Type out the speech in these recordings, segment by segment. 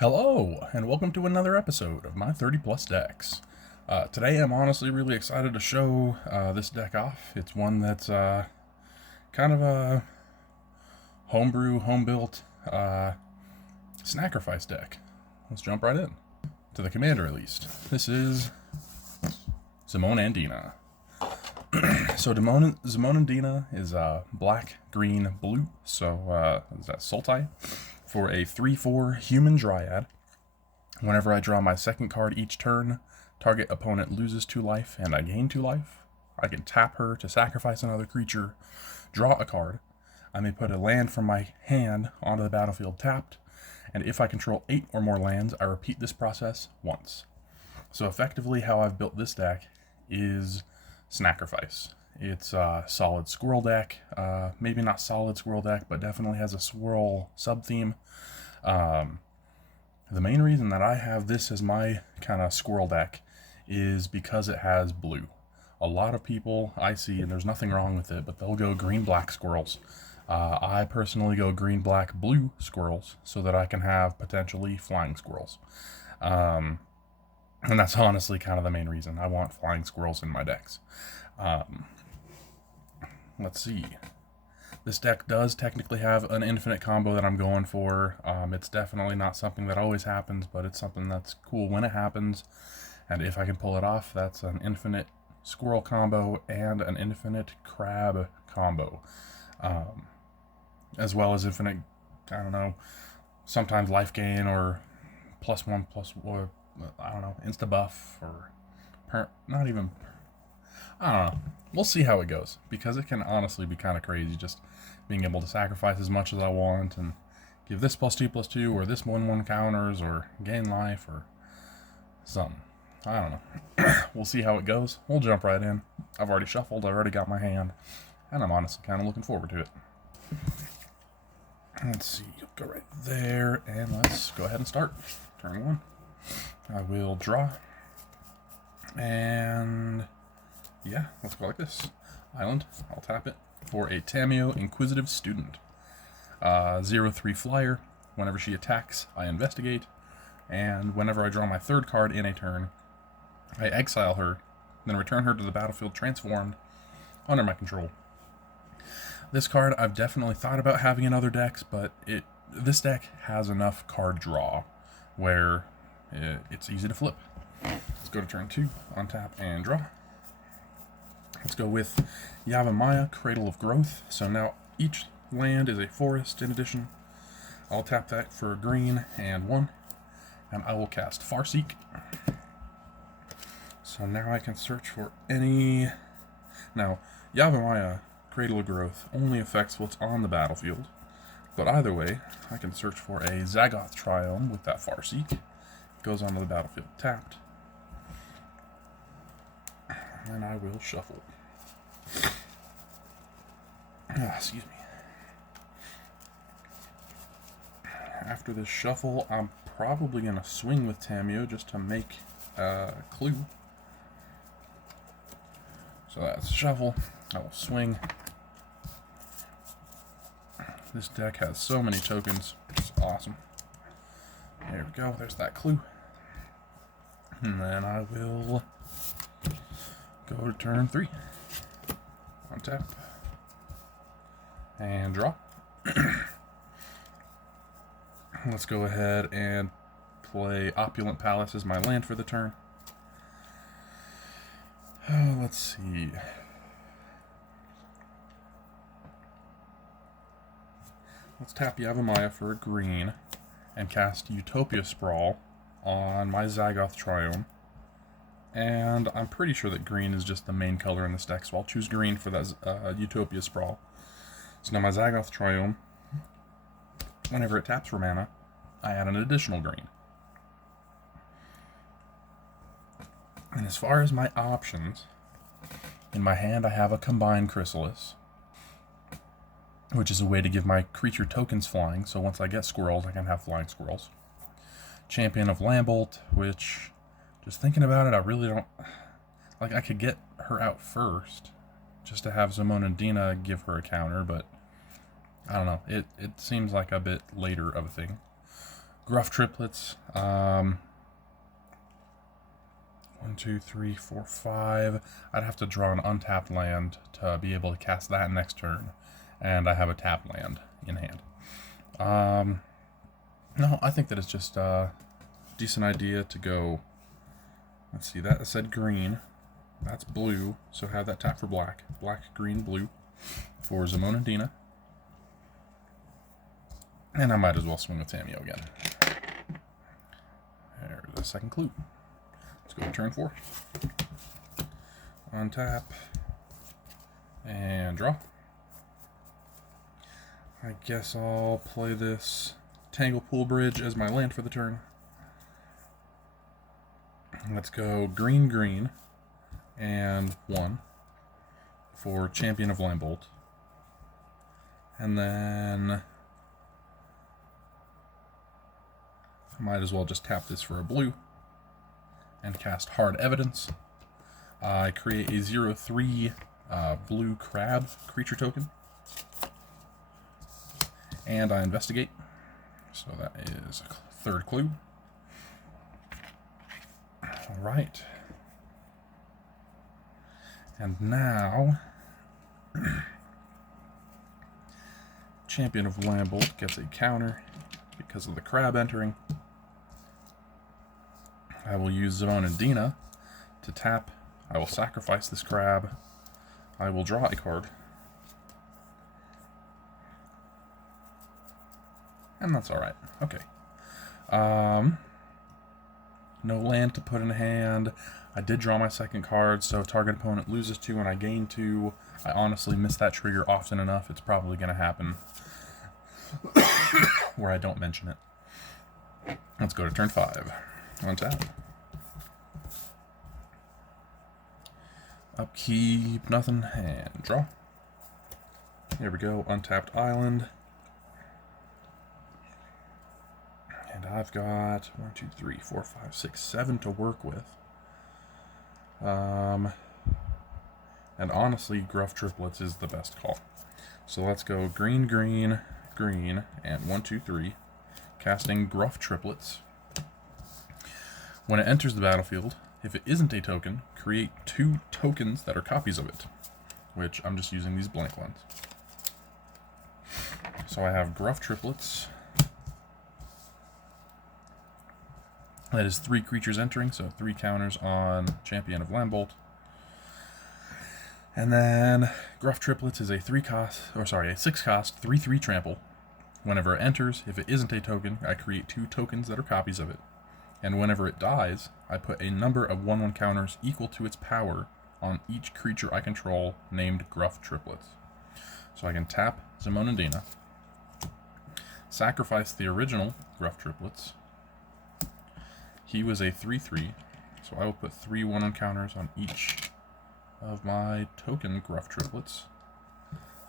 Hello, and welcome to another episode of my 30 plus decks. Today I'm honestly really excited to show this deck off. It's one that's kind of a homebrew, home-built Snackrifice deck. Let's jump right in. To the commander, at least. This is Zimone and Dina. So Zimone and Dina is black, green, blue. So is that Sultai? For a 3/4 human dryad. Whenever I draw my second card each turn, target opponent loses 2 life and I gain 2 life. I can tap her to sacrifice another creature, draw a card. I may put a land from my hand onto the battlefield tapped, and if I control 8 or more lands, I repeat this process once. So effectively how I've built this deck is Snackrifice. It's a solid squirrel deck, maybe not solid squirrel deck, but definitely has a swirl sub-theme. The main reason that I have this as my kind of squirrel deck is because it has blue. A lot of people I see, and there's nothing wrong with it, but they'll go green-black squirrels. I personally go green-black-blue squirrels so that I can have potentially flying squirrels. And that's honestly kind of the main reason. I want flying squirrels in my decks. Let's see. This deck does technically have an infinite combo that I'm going for. It's definitely not something that always happens, but it's something that's cool when it happens. And if I can pull it off, that's an infinite squirrel combo and an infinite crab combo. As well as infinite, I don't know, sometimes life gain or +1/+, or I don't know, insta buff or not even. I don't know. We'll see how it goes, because it can honestly be kind of crazy just being able to sacrifice as much as I want and give this +2/+2 or this 1/1 counters or gain life or something. I don't know. We'll see how it goes. We'll jump right in. I've already shuffled, I've already got my hand, and I'm honestly kind of looking forward to it. Let's see, go right there, and let's go ahead and start. Turn 1. I will draw, and yeah, let's go like this. Island, I'll tap it for a Tamiyo Inquisitive Student. 0/3 flyer. Whenever she attacks, I investigate. And whenever I draw my third card in a turn, I exile her, then return her to the battlefield transformed under my control. This card, I've definitely thought about having in other decks, but this deck has enough card draw where it's easy to flip. Let's go to turn 2, untap and draw. Let's go with Yavimaya, Cradle of Growth. So now each land is a forest in addition. I'll tap that for a green and 1, and I will cast Farseek. So now I can search for any. Now, Yavimaya, Cradle of Growth only affects what's on the battlefield, but either way, I can search for a Zagoth Triome with that Farseek. It goes onto the battlefield tapped. And I will shuffle. Excuse me. After this shuffle, I'm probably going to swing with Tamiyo just to make a clue. So that's a shuffle. I will swing. This deck has so many tokens. It's awesome. There we go. There's that clue. And then I will go to turn 3. Untap. And draw. Let's go ahead and play Opulent Palace as my land for the turn. Let's see. Let's tap Yavimaya for a green and cast Utopia Sprawl on my Zagoth Triome. And I'm pretty sure that green is just the main color in this deck, so I'll choose green for that Utopia Sprawl. So now my Zagoth Triome, whenever it taps for mana, I add an additional green. And as far as my options, in my hand I have a Combined Chrysalis, which is a way to give my creature tokens flying, so once I get squirrels, I can have flying squirrels. Champion of Lambolt, which, just thinking about it, I really don't. Like, I could get her out first, just to have Zimone and Dina give her a counter, but I don't know. It seems like a bit later of a thing. Gruff triplets. 1, 2, 3, 4, 5. I'd have to draw an untapped land to be able to cast that next turn, and I have a tapped land in hand. No, I think that it's just a decent idea to go. Let's see, that said green. That's blue, so have that tap for black. Black, green, blue for Zimone and Dina. And I might as well swing with Tamiyo again. There's the second clue. Let's go to turn 4. Untap. And draw. I guess I'll play this Tangle Pool Bridge as my land for the turn. Let's go green, green, and 1 for Champion of Lambolt. And then I might as well just tap this for a blue and cast Hard Evidence. I create a 0/3 blue crab creature token. And I investigate. So that is a third clue. Alright. And now Champion of Lambolt gets a counter because of the crab entering. I will use Zimone and Dina to tap. I will sacrifice this crab. I will draw a card. And that's alright. Okay. No land to put in hand. I did draw my second card, so target opponent loses 2 and I gain 2. I honestly miss that trigger often enough. It's probably going to happen where I don't mention it. Let's go to turn 5. Untap. Upkeep, nothing, and draw. There we go, untapped island. And I've got 1, 2, 3, 4, 5, 6, 7 to work with. And honestly, Gruff Triplets is the best call. So let's go green, green, green, and 1, 2, 3. Casting Gruff Triplets. When it enters the battlefield, if it isn't a token, create 2 tokens that are copies of it, which I'm just using these blank ones. So I have Gruff Triplets. That is 3 creatures entering, so 3 counters on Champion of Lambolt. And then Gruff Triplets is a 6 cost 3/3 trample. Whenever it enters, if it isn't a token, I create 2 tokens that are copies of it. And whenever it dies, I put a number of 1/1 counters equal to its power on each creature I control named Gruff Triplets. So I can tap Zimone and Dina, sacrifice the original Gruff Triplets. He was a 3/3, so I will put 3 1/1 counters on each of my token Gruff Triplets.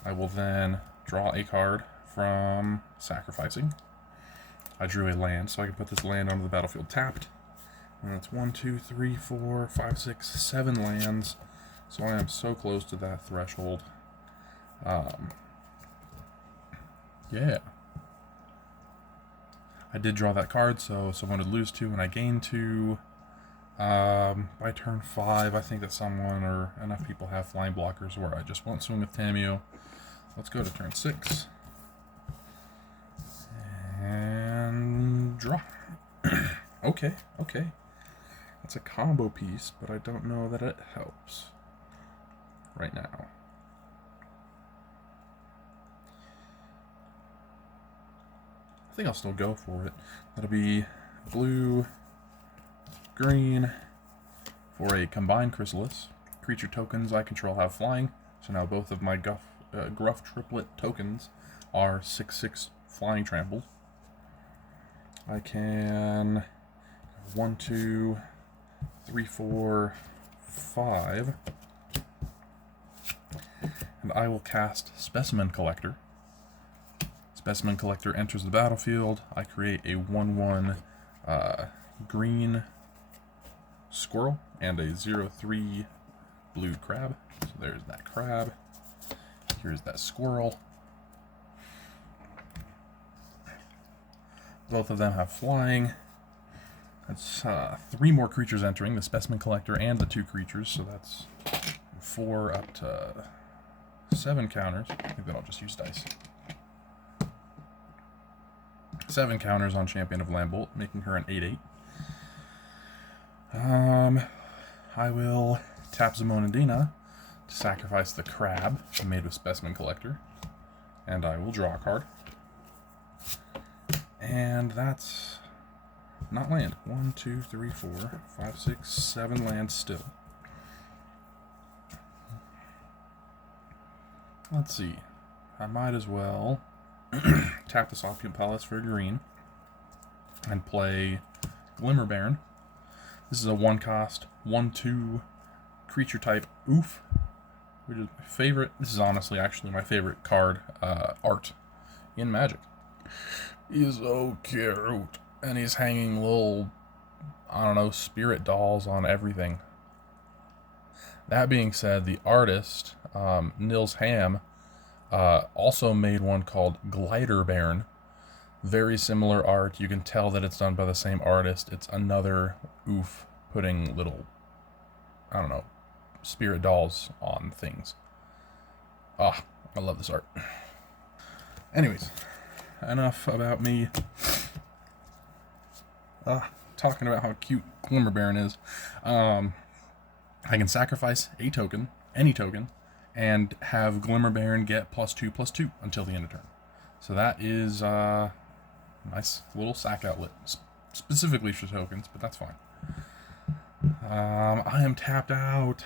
I will then draw a card from sacrificing. I drew a land, so I can put this land onto the battlefield tapped. And that's 1, 2, 3, 4, 5, 6, 7 lands. So I am so close to that threshold. Yeah. I did draw that card, so someone would lose 2 and I gain 2. By turn 5, I think that someone or enough people have flying blockers where I just won't swing with Tamiyo. Let's go to turn 6. And draw. Okay. That's a combo piece, but I don't know that it helps right now. I think I'll still go for it. That'll be blue, green for a combined Chrysalis. Creature tokens I control have flying, so now both of my Gruff Triplet tokens are 6/6 flying trampled. I can 1, 2, 3, 4, 5, and I will cast Specimen Collector. Specimen Collector enters the battlefield. I create a 1/1 green squirrel and a 0/3 blue crab. So there's that crab. Here's that squirrel. Both of them have flying. That's 3 more creatures entering, the Specimen Collector and the 2 creatures, so that's 4 up to 7 counters. I think that I'll just use dice. 7 counters on Champion of Lambult, making her an 8/8. I will tap Zimone and Dina to sacrifice the crab made with Specimen Collector, and I will draw a card. And that's not land. 1, 2, 3, 4, 5, 6, 7 lands still. Let's see. I might as well tap this Opulent Palace for a green and play Glimmer Baron. This is a 1-cost, 1/2 creature type oof, which is my favorite. This is honestly actually my favorite card art in Magic. He's so cute, and he's hanging little, I don't know, spirit dolls on everything. That being said, the artist, Nils Ham, also made one called Glider Baron. Very similar art. You can tell that it's done by the same artist. It's another oof putting little, I don't know, spirit dolls on things. Ah, I love this art. Anyways, enough about me talking about how cute Glimmer Baron is. I can sacrifice a token, any token, and have Glimmer Baron get +2/+2 until the end of turn. So that is nice little sack outlet, specifically for tokens, but that's fine. I am tapped out.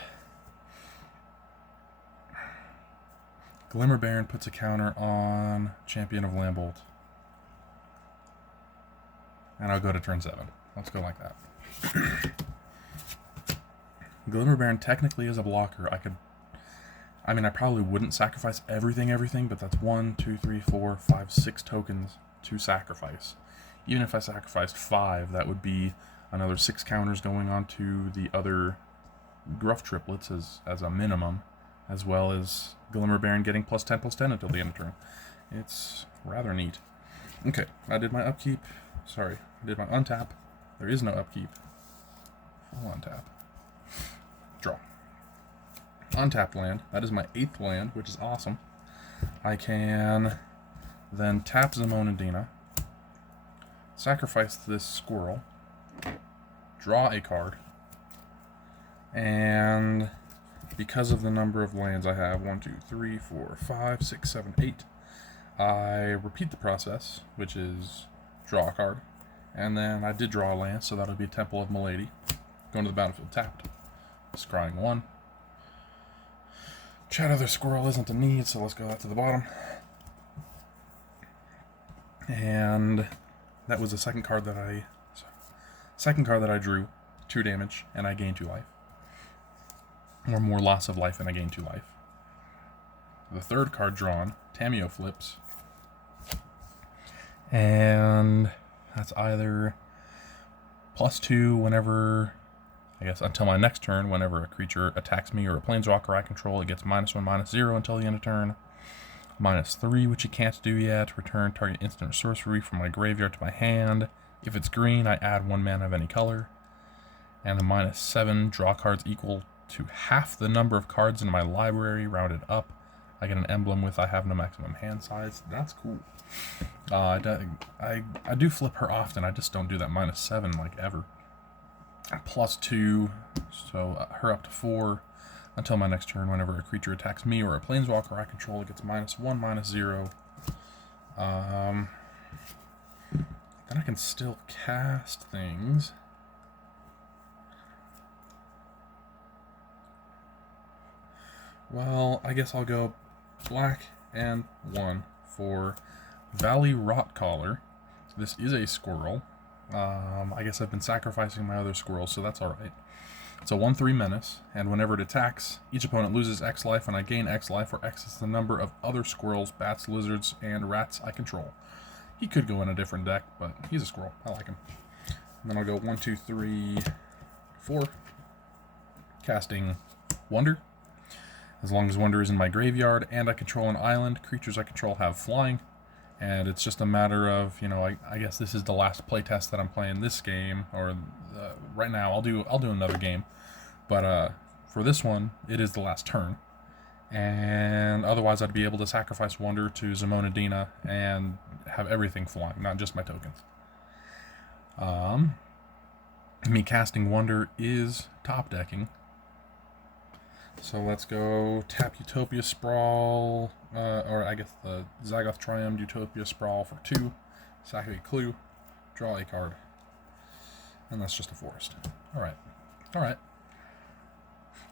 Glimmer Baron puts a counter on Champion of Lambult. And I'll go to turn 7. Let's go like that. Glimmer Baron technically is a blocker. I probably wouldn't sacrifice everything, but that's 1, 2, 3, 4, 5, 6 tokens to sacrifice. Even if I sacrificed 5, that would be another 6 counters going on to the other Gruff triplets as a minimum, as well as Glimmer Baron getting +10/+10 until the end of turn. It's rather neat. Okay, I did my upkeep. Sorry, I did my untap. There is no upkeep. Full untap. Draw. Untapped land. That is my 8th land, which is awesome. I can then tap Zimone and Dina, sacrifice this squirrel, draw a card, and because of the number of lands I have, 1, 2, 3, 4, 5, 6, 7, 8, I repeat the process, which is draw a card, and then I did draw a land, so that'll be Temple of Milady. Going to the battlefield tapped. Scrying 1. Chat Other Squirrel isn't a need, so let's go out to the bottom. And that was the second card that I drew. 2 damage, and I gained 2 life. Or more loss of life, and I gained 2 life. The third card drawn, Tameo flips. And that's either +2 whenever, I guess until my next turn, whenever a creature attacks me or a planeswalker I control, it gets -1/-0 until the end of turn. -3, which you can't do yet. Return target instant or sorcery from my graveyard to my hand. If it's green, I add 1 mana of any color. And a -7, draw cards equal to half the number of cards in my library, rounded up. I get an emblem with I have no maximum hand size. That's cool. I do flip her often. I just don't do that -7 like ever. +2, so her up to 4 until my next turn. Whenever a creature attacks me or a planeswalker I control, it gets -1/-0. Then I can still cast things. Well, I guess I'll go black and 1 for Valley Rotcaller. This is a squirrel. I guess I've been sacrificing my other squirrels, so that's alright. It's a 1/3 menace, and whenever it attacks, each opponent loses X life, and I gain X life, where X is the number of other squirrels, bats, lizards, and rats I control. He could go in a different deck, but he's a squirrel. I like him. And then I'll go 1, 2, 3, 4. Casting Wonder. As long as Wonder is in my graveyard and I control an island, creatures I control have flying. And it's just a matter of, you know, I guess this is the last playtest that I'm playing this game, or right now I'll do another game, but for this one it is the last turn, and otherwise I'd be able to sacrifice Wonder to Zimone and Dina and have everything flying, not just my tokens. Me casting Wonder is top decking. So let's go tap Utopia Sprawl, or I guess the Zagoth Triumph Utopia Sprawl for 2, sack a clue, draw a card, and that's just a forest. Alright.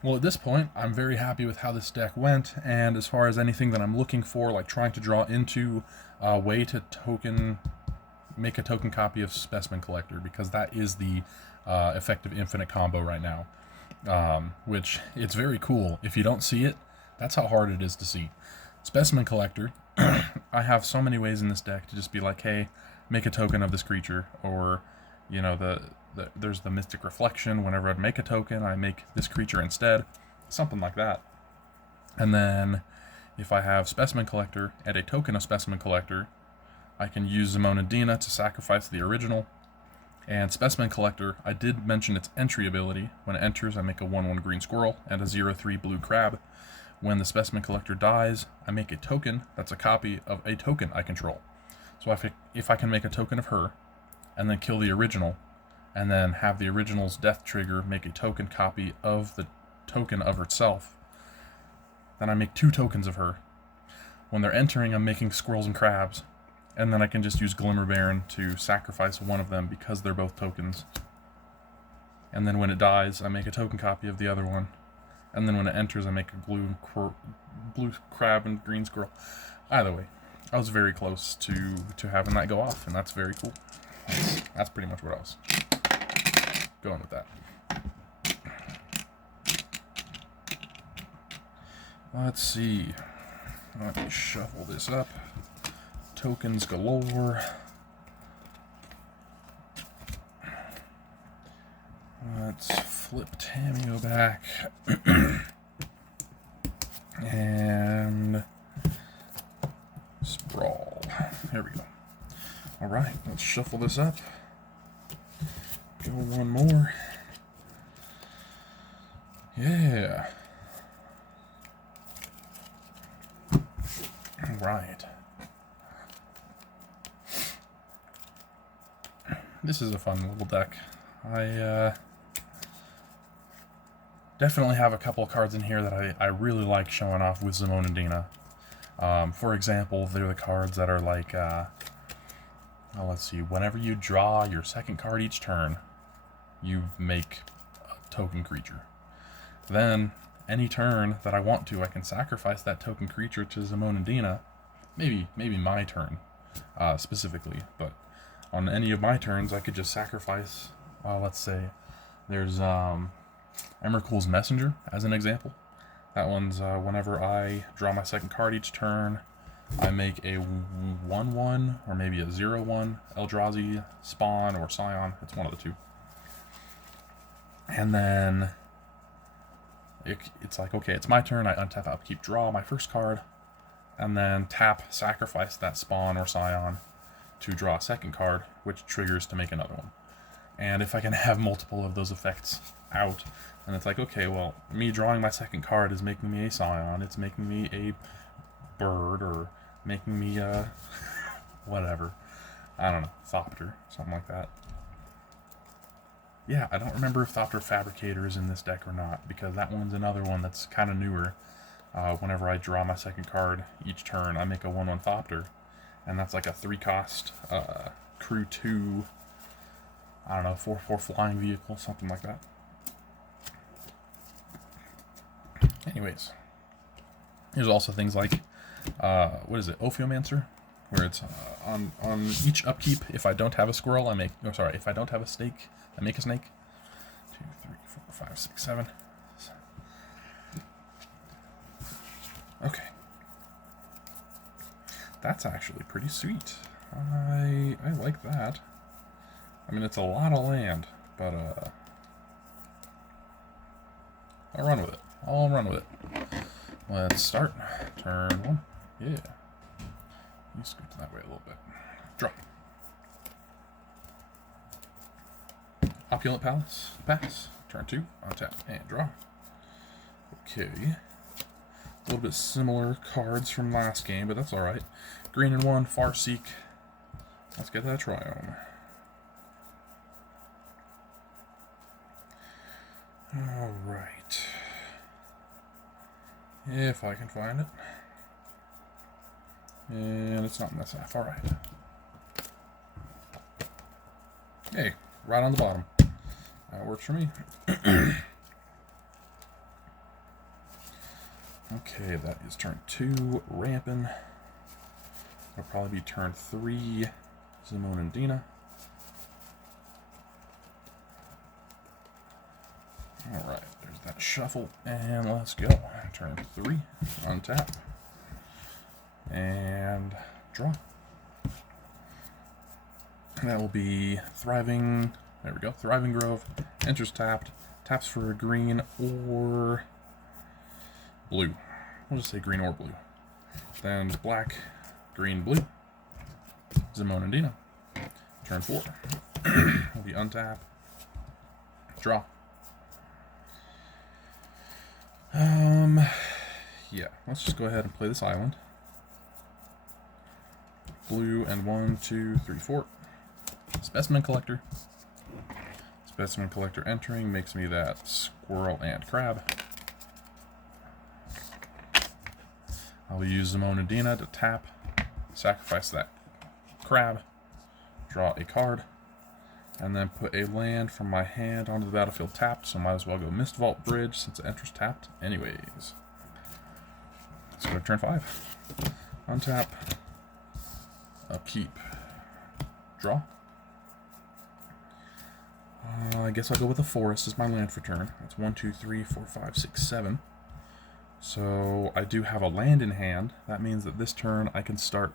Well, at this point, I'm very happy with how this deck went, and as far as anything that I'm looking for, like trying to draw into a way to make a token copy of Specimen Collector, because that is the effective infinite combo right now. Which, it's very cool. If you don't see it, that's how hard it is to see. Specimen Collector, I have so many ways in this deck to just be like, hey, make a token of this creature, or, you know, there's the Mystic Reflection. Whenever I make a token, I make this creature instead, something like that. And then, if I have Specimen Collector and a token of Specimen Collector, I can use Zimone and Dina to sacrifice the original. And Specimen Collector, I did mention its entry ability. When it enters, I make a 1/1 green squirrel and a 0/3 blue crab. When the Specimen Collector dies, I make a token that's a copy of a token I control. So if I can make a token of her, and then kill the original, and then have the original's death trigger make a token copy of the token of herself, then I make 2 tokens of her. When they're entering, I'm making squirrels and crabs. And then I can just use Glimmer Baron to sacrifice one of them because they're both tokens. And then when it dies, I make a token copy of the other one. And then when it enters, I make a blue crab and green squirrel. Either way, I was very close to having that go off, and that's very cool. That's pretty much what I was going with that. Let's see. Let me shuffle this up. Tokens galore. Let's flip Tamio back. And Sprawl. There we go. Alright, let's shuffle this up. Go one more. Yeah. Alright. This is a fun little deck. I definitely have a couple of cards in here that I really like showing off with Zimone and Dina. For example, they're the cards that are like, let's see, whenever you draw your second card each turn, you make a token creature. Then, any turn that I want to, I can sacrifice that token creature to Zimone and Dina. Maybe my turn, specifically, but on any of my turns, I could just sacrifice, let's say, there's Emrakul's Messenger, as an example. That one's, whenever I draw my second card each turn, I make a 1/1, or maybe a 0/1 Eldrazi spawn or Scion. It's one of the two. And then, it's like, okay, it's my turn, I untap, upkeep, draw my first card, and then tap, sacrifice that spawn or Scion to draw a second card, which triggers to make another one. And if I can have multiple of those effects out, then it's like, okay, well, me drawing my second card is making me a Scion, it's making me a bird, or making me a whatever. I don't know, Thopter, something like that. Yeah, I don't remember if Thopter Fabricator is in this deck or not, because that one's another one that's kind of newer. Whenever I draw my second card each turn, I make a 1/1 Thopter. And that's like a 3-cost crew 2, I don't know, 4/4 flying vehicle, something like that. Anyways, there's also things like, what is it, Ophiomancer? Where it's on each upkeep, if I don't have a squirrel, if I don't have a snake, I make a snake. 2, 3, 4, 5, 6, 7. Okay. That's actually pretty sweet. I like that. I mean, it's a lot of land, but I'll run with it. Let's start. Turn 1. Yeah. You scoot that way a little bit. Draw. Opulent Palace. Pass. Turn 2. Untap and draw. Okay. A little bit similar cards from last game, but that's alright. Green and 1, Farseek. Let's get that Triome. Alright. If I can find it. And it's not in this half. Alright. Hey, right on the bottom. That works for me. Okay, that is turn 2, Rampin'. It'll probably be turn 3, Zimone and Dina. Alright, there's that shuffle, and let's go. Turn 3, untap, and draw. That will be Thriving, there we go, Thriving Grove, enters tapped, taps for a green or blue. We'll just say green or blue. Then black, green, blue. Zimone and Dina. Turn 4. Will be untap. Draw. Yeah, let's just go ahead and play this island. Blue and 1, 2, 3, 4. Specimen Collector. Specimen Collector entering makes me that squirrel and crab. I'll use Zimone and Dina to tap, sacrifice that crab, draw a card, and then put a land from my hand onto the battlefield tapped, so might as well go Mist Vault Bridge since it enters tapped anyways. Let's go to turn 5. Untap, upkeep, draw. I guess I'll go with the forest as my land for turn. That's 1, 2, 3, 4, 5, 6, 7. So I do have a land in hand. That means that this turn I can start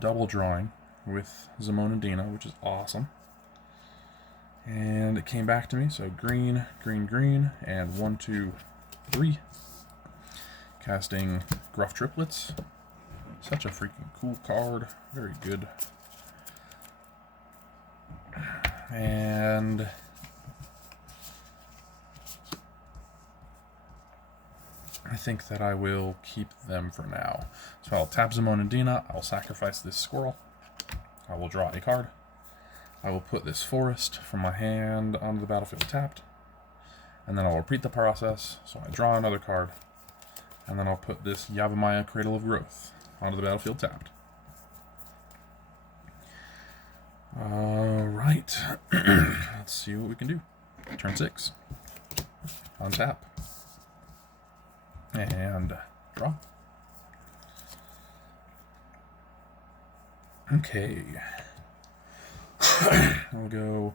double drawing with Zimone and Dina, which is awesome. And it came back to me, so green, green, green, and 1, 2, 3. Casting Gruff Triplets. Such a freaking cool card. Very good. And I think that I will keep them for now. So I'll tap Zimone and Dina. I'll sacrifice this squirrel. I will draw a card. I will put this forest from my hand onto the battlefield tapped. And then I'll repeat the process. So I draw another card. And then I'll put this Yavimaya Cradle of Growth onto the battlefield tapped. Alright. Let's see what we can do. Turn 6. Untap. And draw. Okay. I'll go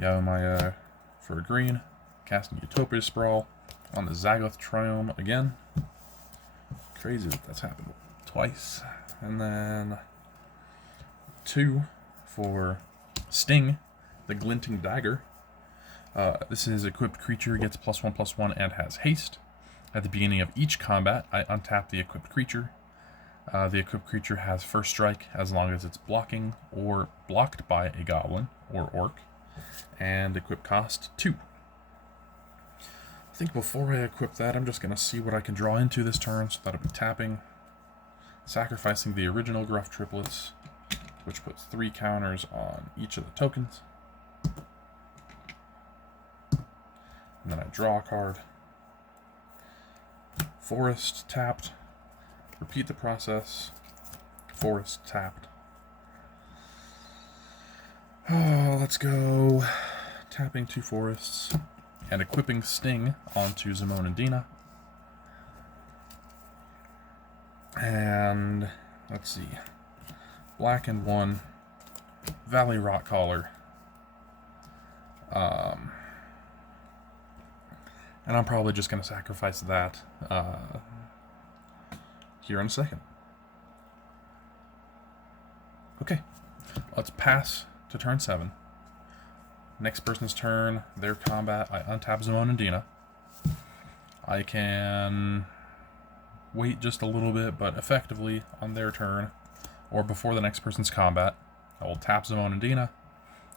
Yavimaya for a green. Casting Utopia Sprawl on the Zagoth Triome again. Crazy that that's happened twice. And then 2 for Sting, the Glinting Dagger. This is equipped creature, gets +1/+1 and has haste. At the beginning of each combat, I untap the equipped creature. The equipped creature has first strike as long as it's blocking or blocked by a goblin or orc. And equip cost 2. I think before I equip that, I'm just going to see what I can draw into this turn. So that'll be tapping, sacrificing the original Gruff Triplets, which puts 3 counters on each of the tokens. And then I draw a card. Forest tapped. Repeat the process. Forest tapped. Oh, let's go. Tapping 2 forests. And equipping Sting onto Zimone and Dina. And let's see. Black and 1. Valley Rock Caller. And I'm probably just going to sacrifice that here in a second. Okay, let's pass to turn 7. Next person's turn, their combat, I untap Zimone and Dina. I can wait just a little bit, but effectively on their turn, or before the next person's combat, I will tap Zimone and Dina.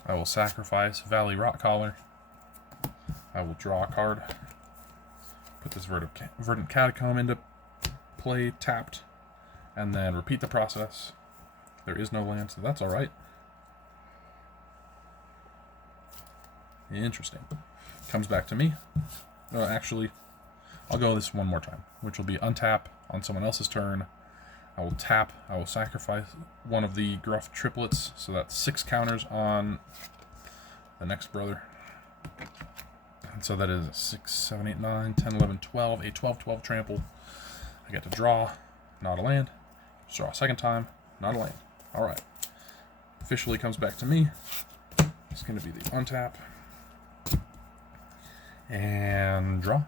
I will sacrifice Valley Rotcaller. I will draw a card. Put this Verdant Catacomb into play tapped, and then repeat the process. There is no land, so that's alright. Interesting. Comes back to me. Actually, I'll go this one more time, which will be untap on someone else's turn. I will tap. I will sacrifice one of the Gruff triplets, so that's 6 counters on the next brother. And so that is 6, 7, 8, 9, 10, 11, 12. A 12-12 trample. I get to draw, not a land. Just draw a second time, not a land. Alright. Officially comes back to me. It's going to be the untap. And draw.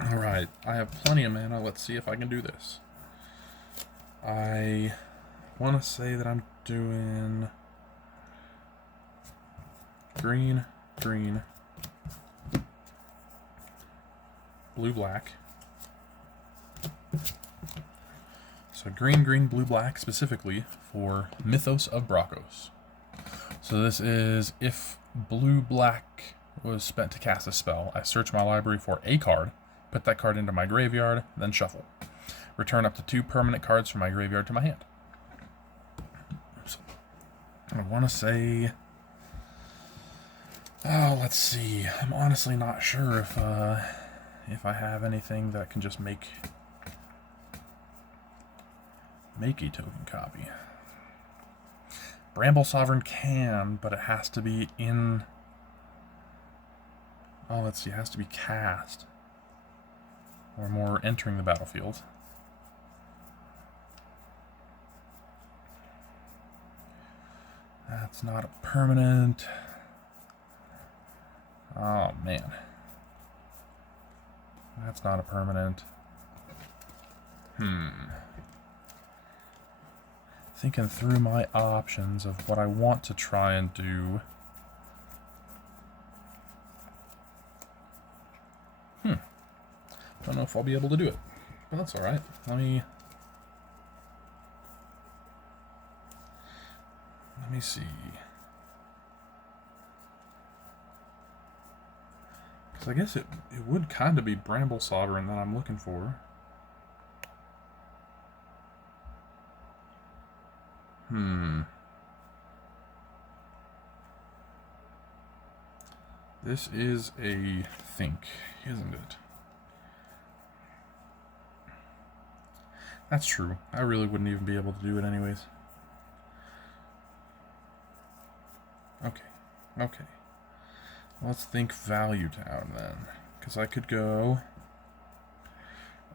Alright, I have plenty of mana. Let's see if I can do this. I want to say that I'm doing green, green, blue, black. So green, green, blue, black specifically for Mythos of Bracos. So this is if blue, black was spent to cast a spell, I search my library for a card, put that card into my graveyard, then shuffle. Return up to 2 permanent cards from my graveyard to my hand. So, I want to say... Oh, let's see. I'm honestly not sure if I have anything that can just make a token copy. Bramble Sovereign can, but it has to be in... Oh, let's see. It has to be cast. Or more entering the battlefield. That's not a permanent. Oh, man. That's not a permanent. Thinking through my options of what I want to try and do. Don't know if I'll be able to do it, but that's alright. Let me see. Because I guess it would kind of be Bramble Sovereign that I'm looking for. This is a think, isn't it? That's true. I really wouldn't even be able to do it anyways. Okay. Let's think Value Town then. Because I could go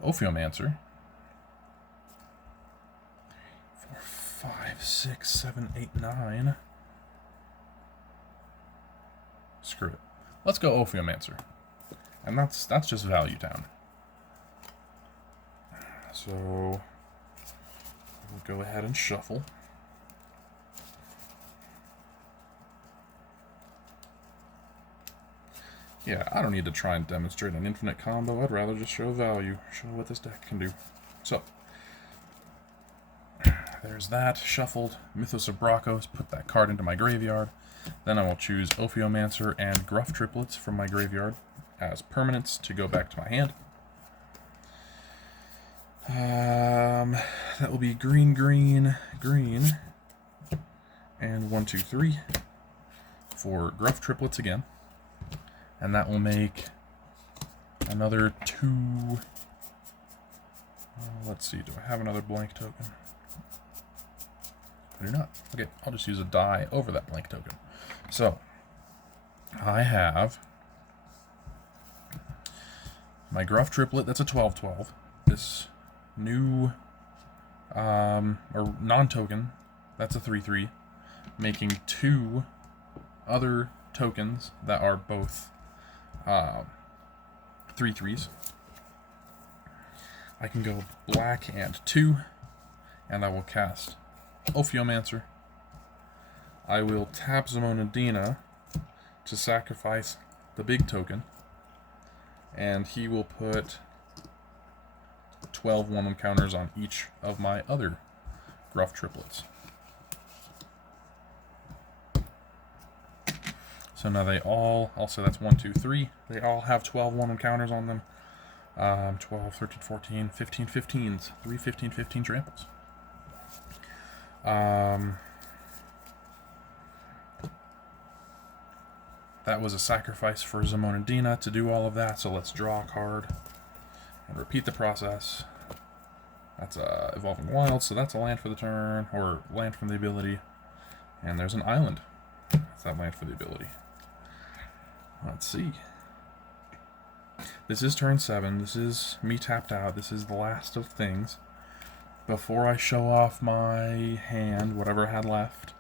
Ophiomancer. 4, 5, 6, 7, 8, 9. Screw it. Let's go Ophiomancer. And that's just Value Town. So we'll go ahead and shuffle. Yeah, I don't need to try and demonstrate an infinite combo. I'd rather just show value, show what this deck can do. So there's that. Shuffled Mythos of Bracos, put that card into my graveyard. Then I will choose Ophiomancer and Gruff triplets from my graveyard as permanents to go back to my hand. That will be green, green, green, and 1, 2, 3 for Gruff triplets again, and that will make another 2. Let's see, do I have another blank token? I do not. Okay, I'll just use a die over that blank token. So I have my Gruff triplet. That's a 12/12. This new or non-token, that's a 3/3, making 2 other tokens that are both 3/3s. I can go black and 2, and I will cast Ophiomancer. I will tap Zimone and Dina to sacrifice the big token, and he will put 12 1/1 counters on each of my other Gruff triplets. So now they all, also that's 1, 2, 3. They all have 12 1 counters on them. 12, 13, 14, 15 15s. 3 15 15 tramples. That was a sacrifice for Zimone and Dina to do all of that, so let's draw a card and repeat the process. That's a Evolving Wild, so that's a land for the turn, or land from the ability. And there's an island. That's that land for the ability. Let's see. This is turn 7. This is me tapped out. This is the last of things. Before I show off my hand, whatever I had left,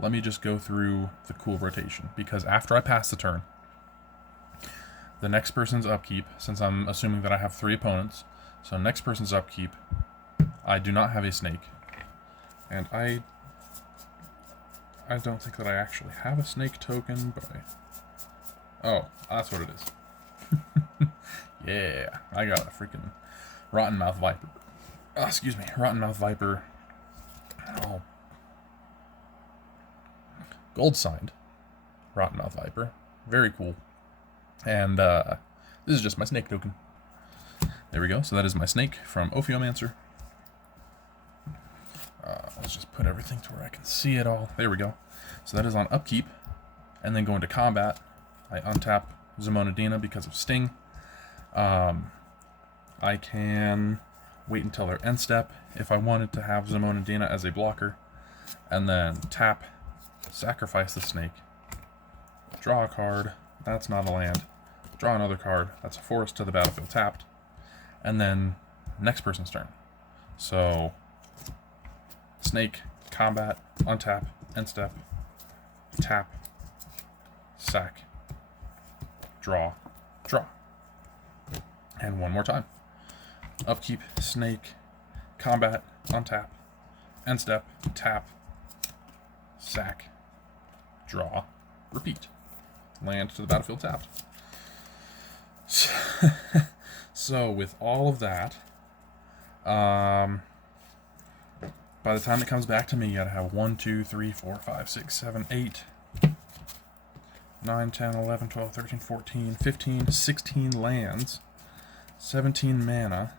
let me just go through the cool rotation. Because after I pass the turn, the next person's upkeep, since I'm assuming that I have 3 opponents, so next person's upkeep, I do not have a snake. And I don't think that I actually have a snake token, but oh, that's what it is. Yeah, I got a freaking Rotten Mouth Viper. Oh, excuse me, Rotten Mouth Viper. Oh. Gold signed Rotten Mouth Viper. Very cool. And this is just my snake token. There we go. So that is my snake from Ophiomancer. Let's just put everything to where I can see it all. There we go. So that is on upkeep. And then go into combat. I untap Zimone and Dina because of Sting. I can wait until their end step if I wanted to have Zimone and Dina as a blocker. And then tap, sacrifice the snake, draw a card. That's not a land. Draw another card. That's a forest to the battlefield tapped. And then next person's turn. So snake, combat, untap, end step, tap, sack, draw, draw. And one more time. Upkeep, snake, combat, untap, end step, tap, sack, draw, repeat. Land to the battlefield tapped. So with all of that, by the time it comes back to me, you gotta have 1, 2, 3, 4, 5, 6, 7, 8, 9, 10, 11, 12, 13, 14, 15, 16 lands, 17 mana,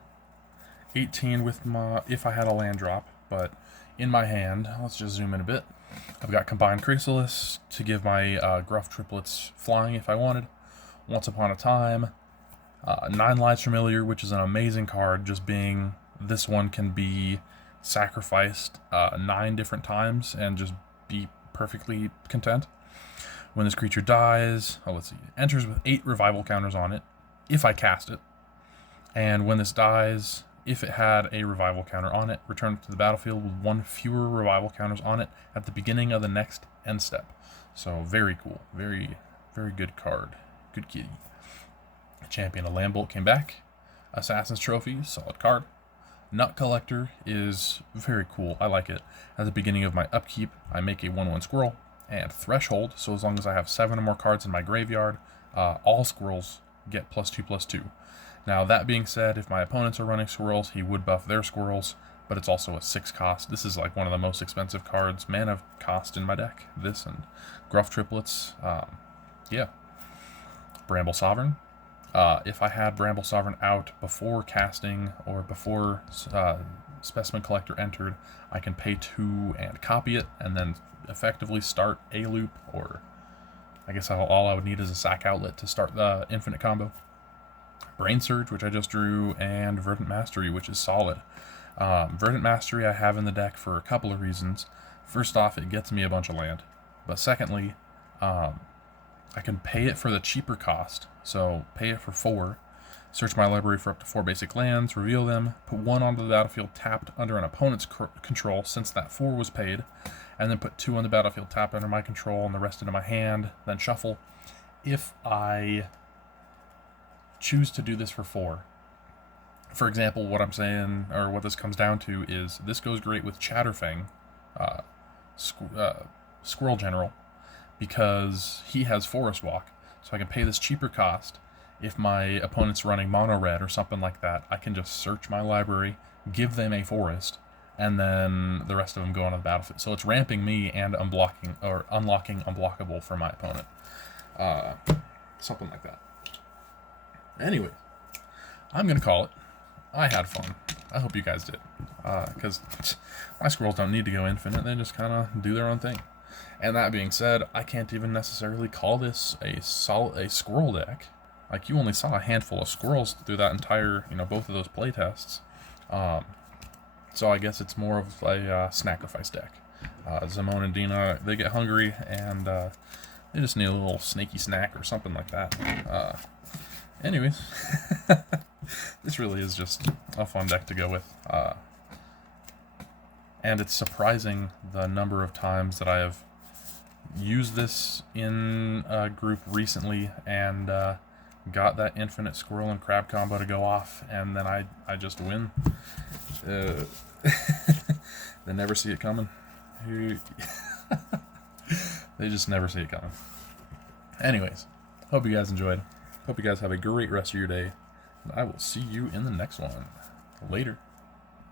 18 with my, if I had a land drop, but in my hand, let's just zoom in a bit. I've got Combined Chrysalis to give my Gruff triplets flying if I wanted. Once Upon a Time, 9 Lives Familiar, which is an amazing card, just being this one can be sacrificed 9 different times and just be perfectly content. When this creature dies, let's see, enters with 8 revival counters on it, if I cast it. And when this dies, if it had a revival counter on it, return it to the battlefield with 1 fewer revival counters on it at the beginning of the next end step. So very cool. Very, very good card. Good kitty. Champion of Lambbolt came back. Assassin's Trophy, solid card. Nut Collector is very cool. I like it. At the beginning of my upkeep, I make a 1/1 squirrel. And Threshold, so as long as I have 7 or more cards in my graveyard, all squirrels get +2/+2. Now, that being said, if my opponents are running squirrels, he would buff their squirrels, but it's also a 6 cost. This is like one of the most expensive cards, mana cost in my deck. This and Gruff triplets, yeah. Bramble Sovereign. If I had Bramble Sovereign out before casting or before Specimen Collector entered, I can pay 2 and copy it, and then effectively start a loop, or I guess all I would need is a sack outlet to start the infinite combo. Brain Surge, which I just drew, and Verdant Mastery, which is solid. Verdant Mastery I have in the deck for a couple of reasons. First off, it gets me a bunch of land. But secondly, I can pay it for the cheaper cost. So pay it for 4, search my library for up to 4 basic lands, reveal them, put 1 onto the battlefield tapped under an opponent's control since that 4 was paid, and then put 2 on the battlefield tapped under my control and the rest into my hand, then shuffle. If I choose to do this for 4, for example, what I'm saying, or what this comes down to, is this goes great with Chatterfang, Squirrel General, because he has Forest Walk, so I can pay this cheaper cost. If my opponent's running mono red or something like that, I can just search my library, give them a forest, and then the rest of them go onto the battlefield. So it's ramping me and unblocking or unlocking unblockable for my opponent. Something like that. Anyway, I'm gonna call it. I had fun. I hope you guys did. Because my squirrels don't need to go infinite. They just kind of do their own thing. And that being said, I can't even necessarily call this a squirrel deck. Like, you only saw a handful of squirrels through that entire, both of those playtests. So I guess it's more of a Snackrifice deck. Zimone and Dina, they get hungry, and they just need a little snaky snack or something like that. Anyways, this really is just a fun deck to go with. And it's surprising the number of times that I have used this in a group recently and got that infinite squirrel and crab combo to go off, and then I just win. They never see it coming. They just never see it coming. Anyways, hope you guys enjoyed. Hope you guys have a great rest of your day. And I will see you in the next one. Later.